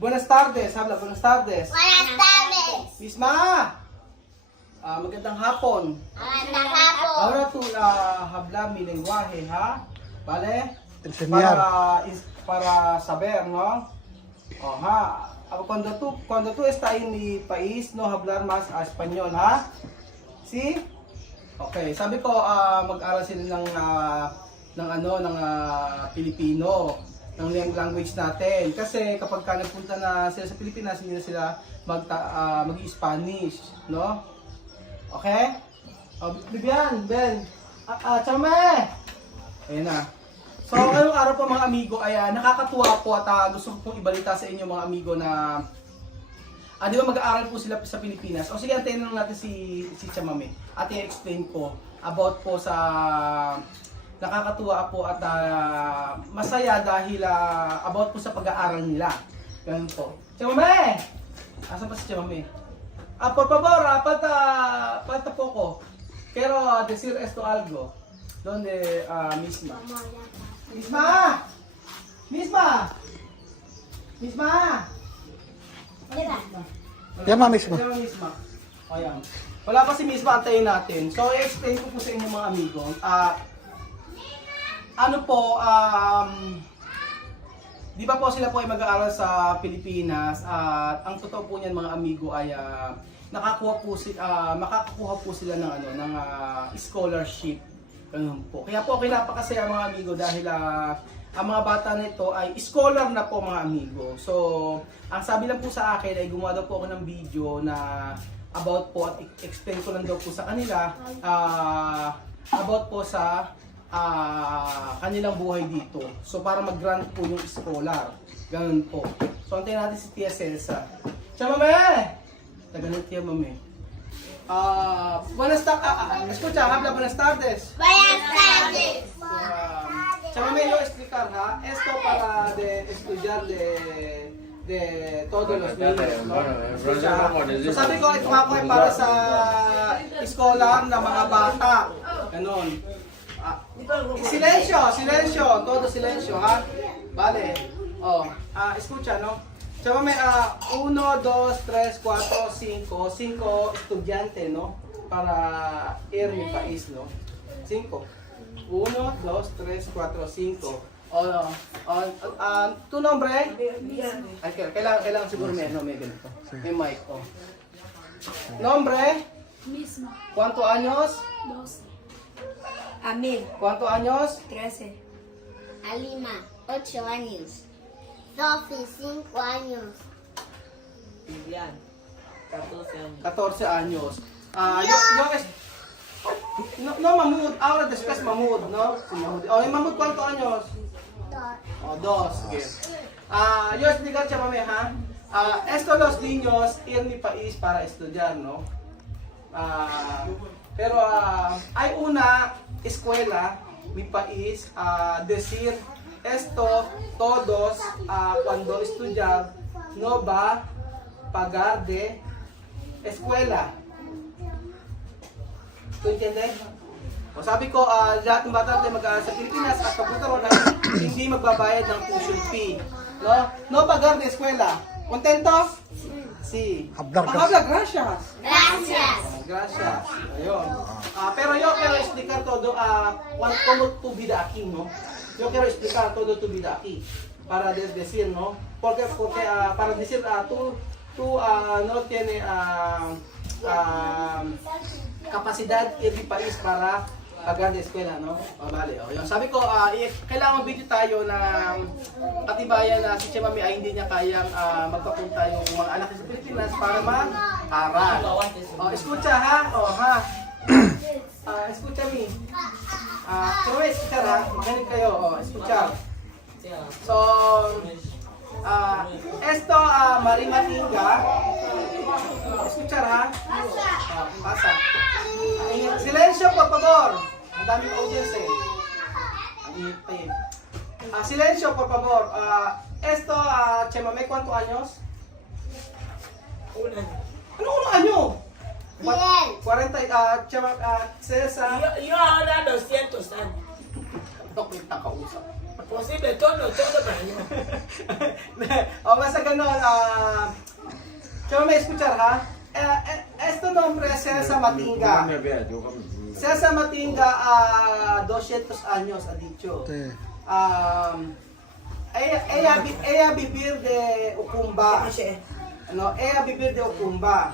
Buenas tardes, habla, buenas tardes. Buenas tardes. Misma! Magandang hapon. Magandang hapon. Ahora tú hablar mi lenguaje, ¿ha? ¿Vale? Enseñar. Para saber, ¿no? Ajá. Cuando tú estás en mi país, no hablar más español, ¿ha? ¿Sí? Okay, sabi ko mag-aral sila ng Pilipino, ng language natin. Kasi kapag nagpunta na sila sa Pilipinas, hindi na sila mag-Spanish, no? Okay? Bibian, Ben. Chame! Ayan na. So, ngayong araw po mga amigo ay nakakatuwa po at gusto ko pong ibalita sa inyo mga amigo na di ba mag-aaral po sila sa Pilipinas. O sige, antayin lang natin si Chamame at i-explain ko about po sa nakakatuwa po at masaya dahil about po sa pag-aaral nila. Ganun po. Chamame! Asan pa si Chamame? Por favor, falta poco. Quiero decir esto algo. Donde misma. Misma! Misma! Misma! Tema mismo. Tema misma. Ayan. Wala pa si Misma, antayin natin. So, i-explain ko po sa inyo mga amigo. Di ba po sila po ay mag-aaral sa Pilipinas at ang totoo po niyan mga amigo ay makakakuha po sila ng scholarship. Ganun po. Kaya po napakasaya mga amigo dahil ang mga bata nito ay scholar na po mga amigo. So, ang sabi lang po sa akin ay gumawa daw po ako ng video na about po at explain ko lang daw po sa kanila about po sa kanilang buhay dito. So, para mag-grant po yung scholar. Ganun po. So, antayin natin si Tia Celsa. Chamame! Tagalog Tia Mame. Buenas tardes. Escucha, habla, buenas tardes. Buenas tardes. Chamame, yo explicar, ¿ha? Esto para de estudiar de todos los niños, ¿no? Escucha. So, sabi ko, ito nga po ay para sa scholar na mga bata. Ganon. Silencio, todo silencio, ¿ha? Vale. Escucha, ¿no? Chamame, 1, 2, 3, 4, 5 estudiante, ¿no? Para ir mi país, ¿no? 5. 1, 2, 3, 4, 5. ¿Tu nombre? Ay, kailangan siguro may ganito. May mic, ¿Nombre? Misma. ¿Cuántos años? 12. Amil. ¿Cuántos años? 13. Alima, 8 años. Sophie, 5 años. Vivian, 14 años. 14 años. No, Mahmoud. Ahora después Mahmoud, ¿no? Si Mahmoud. Mahmoud, ¿cuántos años? 2. Okay. Yo explicar, Chamame, ¿ha? Estos los niños ir mi país para estudiar, ¿no? Pero hay una escuela, mi país, decir esto todos cuando estudiar no va a pagar de escuela. ¿Tu entiendes? O sabi ko, lahat ng bata tayo mag-aaral sa Pilipinas at pagpunta ron ay hindi magbabayad ng tuition fee. No pagar de escuela. Contento? Sí. Habla, gracias. Gracias. Ayun. Pero yo quiero explicar todo cómo tu vida aquí, ¿no? Yo quiero explicar todo tu vida aquí para decir, ¿no? Porque para decir tú no tienes kapasidad ir di país para pagar de eskwela, no? Vale. Yun. Sabi ko, kailangan video tayo na katibayan na si Chamame ay hindi niya kayang magpapunta yung mga anak sa Pilipinas para mag-aral. Escucha, ha? Ha? Escucha mi. Chamame, escucha, ha? Magaling kayo. Escucha. So, esto, Marimatinga. Escuchar, ha? Pasa. Silencio, por favor. Ang daming audience, eh. Silencio, por favor. Esto, Chamame, ¿cuántos años? Un año. Ano un año? 10. 40, César. Yo ahora 200 años. Ito, kita kausap. Posible, todo para niyo. O basta ganun, Chama, may escuchar ha? Este nombre es César Matinga. César Matinga, 200 años ha dicho. Sí. Ella vivir de Ucumba. No, ella vivir de Ucumba.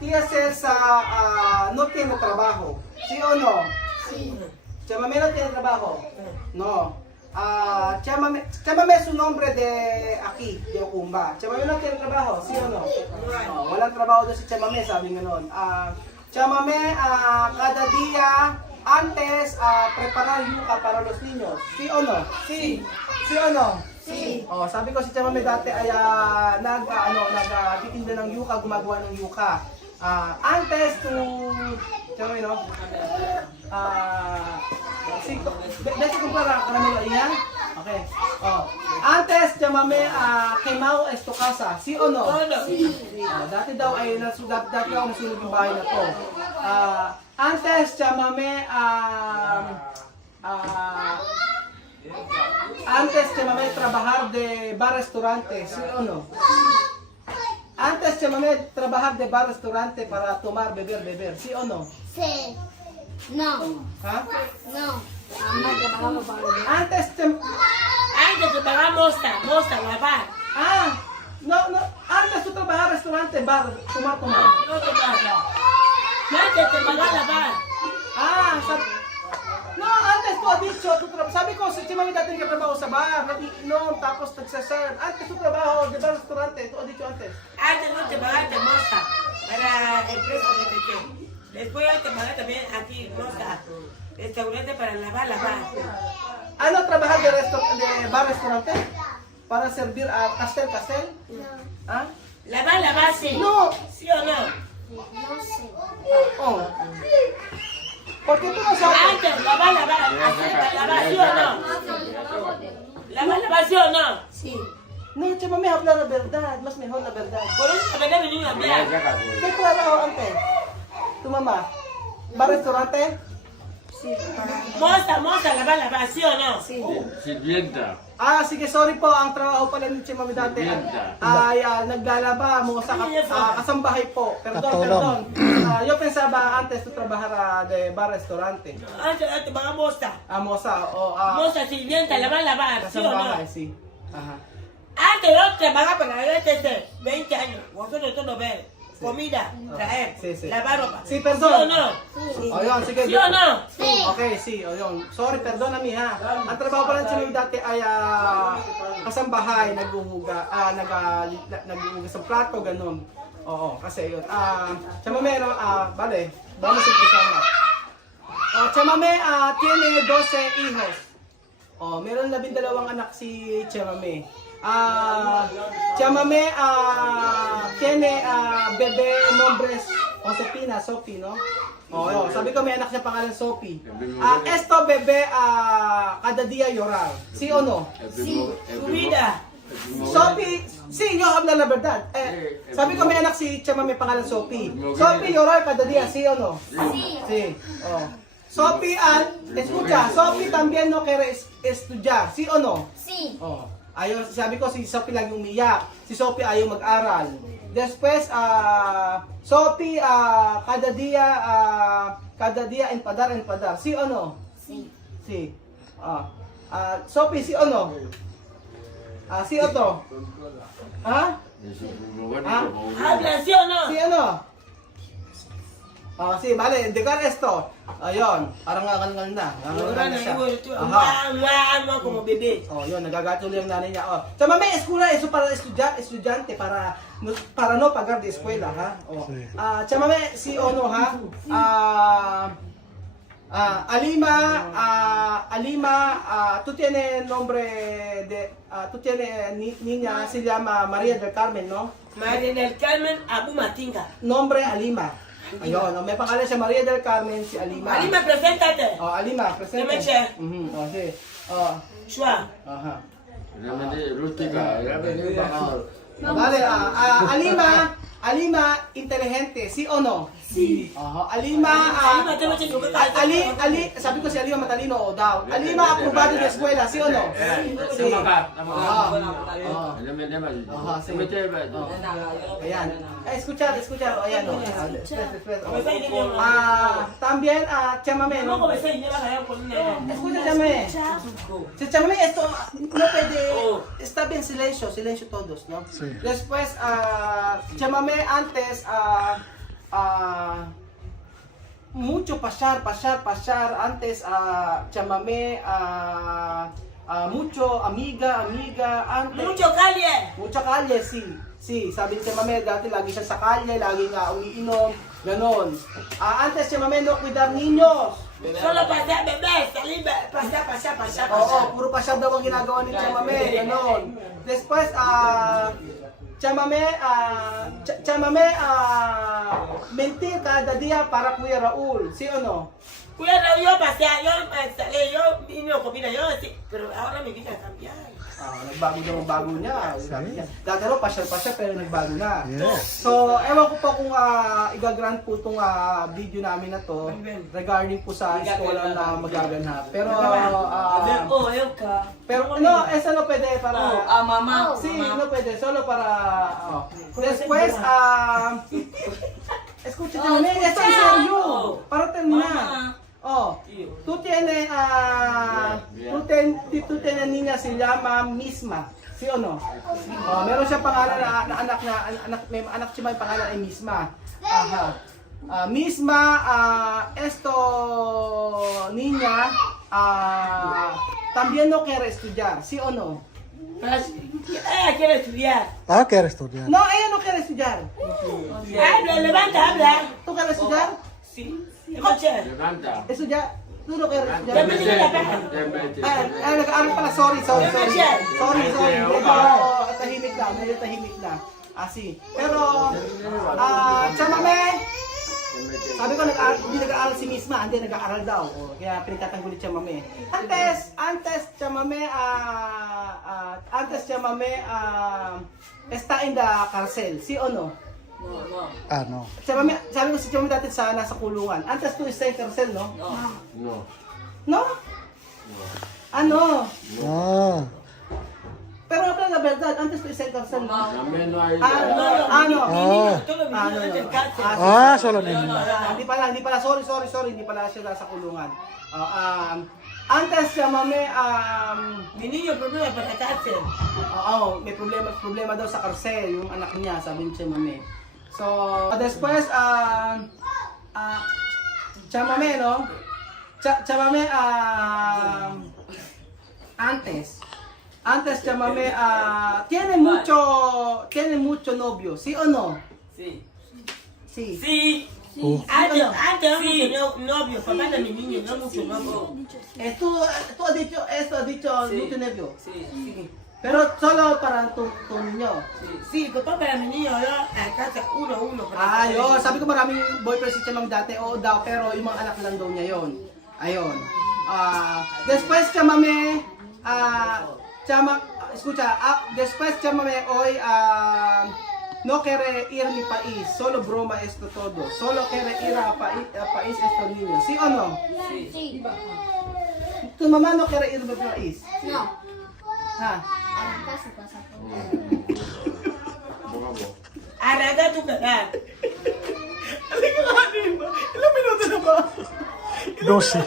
Tía César no tiene trabajo. ¿Sí o no? Sí. Chamame no tiene trabajo. No. Chamame es su nombre de aquí, de Ucumba. Chamame no tiene trabajo, ¿sí o no? No, walang trabaho doon si Chamame, sabi nga nun. Chamame, cada día antes preparar yuca para los niños. ¿Sí o no? Sí. ¿Sí o no? Sí. Oh, sabi ko si Chamame dati ay nagtitinda ng yuca, gumagawa ng yuca. Antes to Chamame no? Sí, dati ko para kanino iya? Okay. Oh. Antes Chamame quemado esto casa. ¿Sí o no? Sí. Dati daw ay nasugat dati daw nasunog yung bahay na to. Antes Chamame antes Chamame trabajar de bar restaurante, ¿sí o no? Antes Chamame trabajar de bar restaurante para tomar, beber, ¿sí o no? Sí. No. ¿Ah? No. Antes Antes de pagar mosta, lavar. no, antes tú trabajar restaurante, bar, tomar. No te pasa. Antes de pagar lavar. No, antes ko dicho, sabi ko si Chimami dati nagtrabaho sa bar, no, tapos nagsaserve. Antes tu trabaho de bar restaurante, ito dicho antes. Antes no te pagaste mosta para empresa de pequeño. Después te pagaste también aquí mosta. Restaurante para lavar. Ano trabajar de bar restaurante? Para servir a castel? No. Ah? Lavar, sí. No. ¿Sí o no? No sé. Oh. ¿Por qué tú no sabes? Antes, lavar. Así, lavar, ¿sí o no? Lavar, ¿sí o no? Sí. No, Chimami, habla la verdad, mas mejor la verdad. Por eso te venía venir a hablar. ¿Qué trabajo antes? Tu mamá? ¿Bar restaurante? Sí. Mosta, lavar, ¿sí o no? Sí. Sirvienta. Sige, sorry po. Ang trabaho pala ni Chimami dati ay naglalaba mo sa kasambahay po. Perdón. Yo pensaba antes tu trabajar de bar restaurante. Antes te pagaba mosta. Moza, o Mosta, sirvienta, lavar, ¿sí o no? kasambahay, sí. Ajá. Antes no te pagaba para desde 20 años. Vosotros todo ver. Comida, traer, Sí. lavar ropa. Sí, ¿Sí perdón. o no? O yun, sige. ¿Sí o no? Sí. Okay, sí, o yun. Sorry, perdona mi ha. Ang trabaho pala ng Chimami dati ay kasambahay, naghuhuga, naghuhugas ng plato, ganun. Oo, kasi yun. Chimami, vale, vamos a empezar na. Chimami, tiene 12 hijos. Meron 12 anak si Chimami. Chamame tiene bebé nombres Josefina, Sophie, no? Sabi ko may anak siya pangalan Sophie. Esto bebé cada día llorar. ¿Sí o no? Su vida. Sophie, sí, yo hablo la verdad. Sabi ko may anak si Chamame pangalan Sophie. Sophie llorar cada día, ¿sí o no? Sí. Sí. Sophie, escucha, Sophie también no quiere estudiar, ¿sí o no? Sí. Ayaw, sabi ko si Sophie lagi umiyak. Si Sophie ayaw mag-aral. Después, Sophie, kada dia empadar. ¿Sí o no? Sí. Sí. Sophie, ¿sí o no? ¿Sí o no? ¿Ah? Habla, ¿sí o no? ¿Sí o no? Sí, vale, dejar esto. Ayun, parang ngangal na. Ahora Ngangal na siya. no, no, como bebé. Yun, nagagatuloy ang nanay niya. Chama, may eskwela, eso para estudyante, para no pagar de eskwela, ha? Sí. Chama, si Ono, ha? Alima, tú tienes nombre tú tienes niña, se llama María del Carmen, ¿no? María del Carmen Abu Matinga. Nombre Alima. Ayun, may pangalan siya María del Carmen, si Alima. Alima, preséntate. Alima, presente. Dime, che. Sí. Shua. Ajá. Rústica. Vale, Alima, Alima, inteligente, si o no? Si. Alima, Alima, tengo que jugar. sabi ko si Alima matalino o daw. Alima, aprobado sa eskwela, si o no? Si. Ayan. Escuchar, ayan o. También, chamame, No, no? como se lleva allá con un Escucha, chamame. Si chamame, esto no puede, está bien silencio todos, ¿no? Sí. Después, chamame antes, mucho pasar, antes, chamame, mucho amiga, antes. Mucho calle. Mucha kalye, si. Sabi ni chamame, dati lagi siya sa kalye, lagi nga umiinom, ganon. Antes chamame, no cuidar niños. Solo pasar bebé, salir, pasar. Oo, puro pasya daw ang ginagawa ni chamame, ganon. Después, chamame, mentir cada dia para Kuya Raul, si o no? Cuidado, yo pasé, yo salí, yo vine comida, yo sí, pero ahora mi vida cambiar. Nagbago daw ang bago niya. Sabi niya. Dati raw pasya pero nagbago na. Yes. So, ewan ko po kung igagrant po itong video namin na to regarding po sa eskwela na magaganap. Pero, ayaw ka. pero no, esa no pwede para... Mama. Sí, no pwede, solo para... Después, escucha también, esto es serio, para terminar. Tú tienes niña se llama Misma, ¿sí o no? Meron siya pangalan na anak, may anak siya may pangalan ay Misma. Misma, esto niña también no quiere estudiar, ¿sí o no? Quiero estudiar. Quiere estudiar. No, ella no quiere estudiar. Habla, levanta, habla. ¿Tú quieres estudiar? Sí. Escucha. Estudiar. ¿Tú no quieres Ya estudiar? me dice la pena. Nag-aaral pala, sorry. Medyo tahimik na. Si. Pero, chamame, sabi ko, hindi nag-aaral si Misma, hindi nag-aaral daw. Kaya pinagtatanggulit chamame. Antes chamame, está in the cárcel, si o no? No. Sabi ko si chamame dati nasa kulungan. Antes to stay in cárcel, no? No? Ano? Pero habla la verdad, antes to stay in cárcel, no? Solo niño. Hindi pala, sorry, hindi pala siya nasa kulungan. Antes chamame, Mi niño problema para cárcel. may problema daw sa karsel, yung anak niya, sabi ni chamame. So, después, chamame, no? Chamame, antes chamame, tiene mucho novio, ¿sí o no? Sí. Sí. Sí. Antes no novio, papá de mi niño, no mucho novio. Esto ha dicho mucho novio. Sí. Pero solo para tu niño. Sí, papá para mi niño, yo a casa uno. Sabi ko maraming boyfriend si Chamang dati, oo daw, pero yung mga anak lang daw niya yon. Ayun. Después chamame, después chamame hoy, no quiere ir mi país, solo broma esto todo. Solo quiere ir a país estos niños, ¿sí o no? Sí. Tu mamá no quiere ir a mi país. No. Ha? Su pasaporte. Arranca tu canal. Ilang minuto na ba? 12.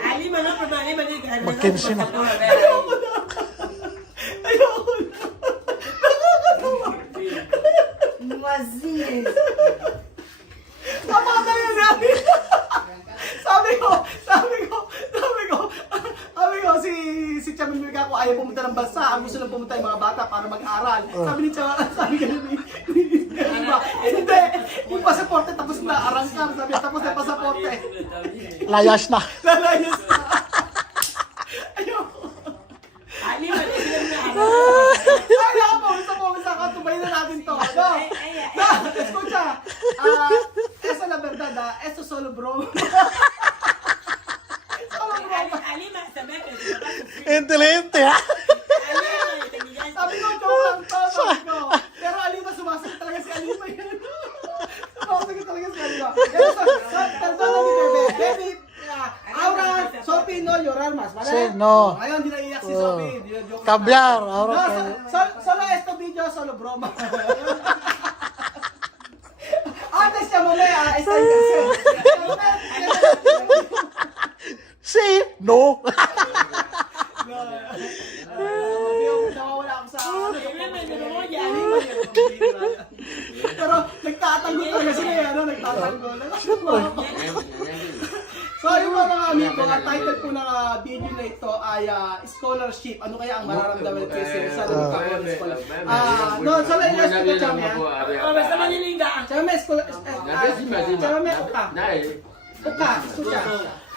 Alima no, pero Alima dice que arranca tu Mackenzie na. pasaporte. Ayoko na. Mazinhas. Tama na yun namin. Sabi ko, si Chaming Mika ko ayaw pumunta ng bansa. Ang gusto lang pumunta yung mga bata para mag-aral. Sabi ni Chaming, sabi ka ni hindi, yung pasaporte tapos na, arangkar. Sabi niya, tapos na yung pasaporte. Layas na. Lalayas na. Ayoko. Alima dice que Ayoko, ako, tumayin na natin to. No, escucha. Esa la verdad, esto solo bro. Alima sabe que su papá sufrió. Inteligente, ha? Alima tenía Sabi ko, joke lang to, sabi ko. Pero Alima, sumasagot talaga si Alima yan. No. Ngayon, di naiyak si Oh. Sophie. Di na joke. Kabyar. No, Ahora solo esto video, solo broma. Antes siya mamaya, está en cancel. See? No. Nawawala ako sa Remember, pero nagtatanggol talaga sila yan, ano? Nagtatanggol. So yung mga amigo, ang title po ng video na ito ay scholarship. Ano kaya ang mararamdaman ko sa magkakaroon ng scholarship? No, sa lang yung school kami. Oh, basta manilinda. Sa may school, sa may uka. Uka, escucha.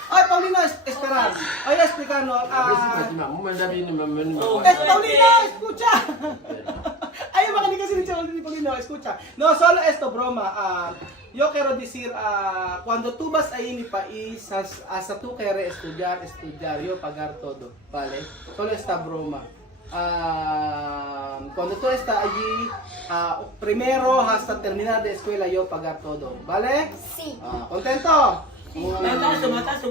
Ay, Paulino, esperar. Ay, explicar, no. Paulino, escucha. Ay, makinig kasi ni Paulino, escucha. No, solo esto, broma. Yo quiero decir, cuando tú vas ahí en mi país, hasta tú quieres estudiar, yo pagar todo, ¿vale? Solo esta broma. Cuando tú estás allí, primero hasta terminar de escuela, yo pagar todo, ¿vale? Sí. ¿Contento? Mataas, mataas.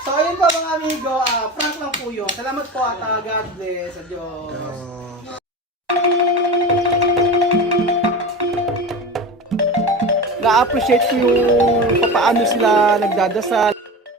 So, ayun po mga amigo, prank lang po yun. Salamat po at God bless. Adios. Na-appreciate ko yung paano sila nagdadasal.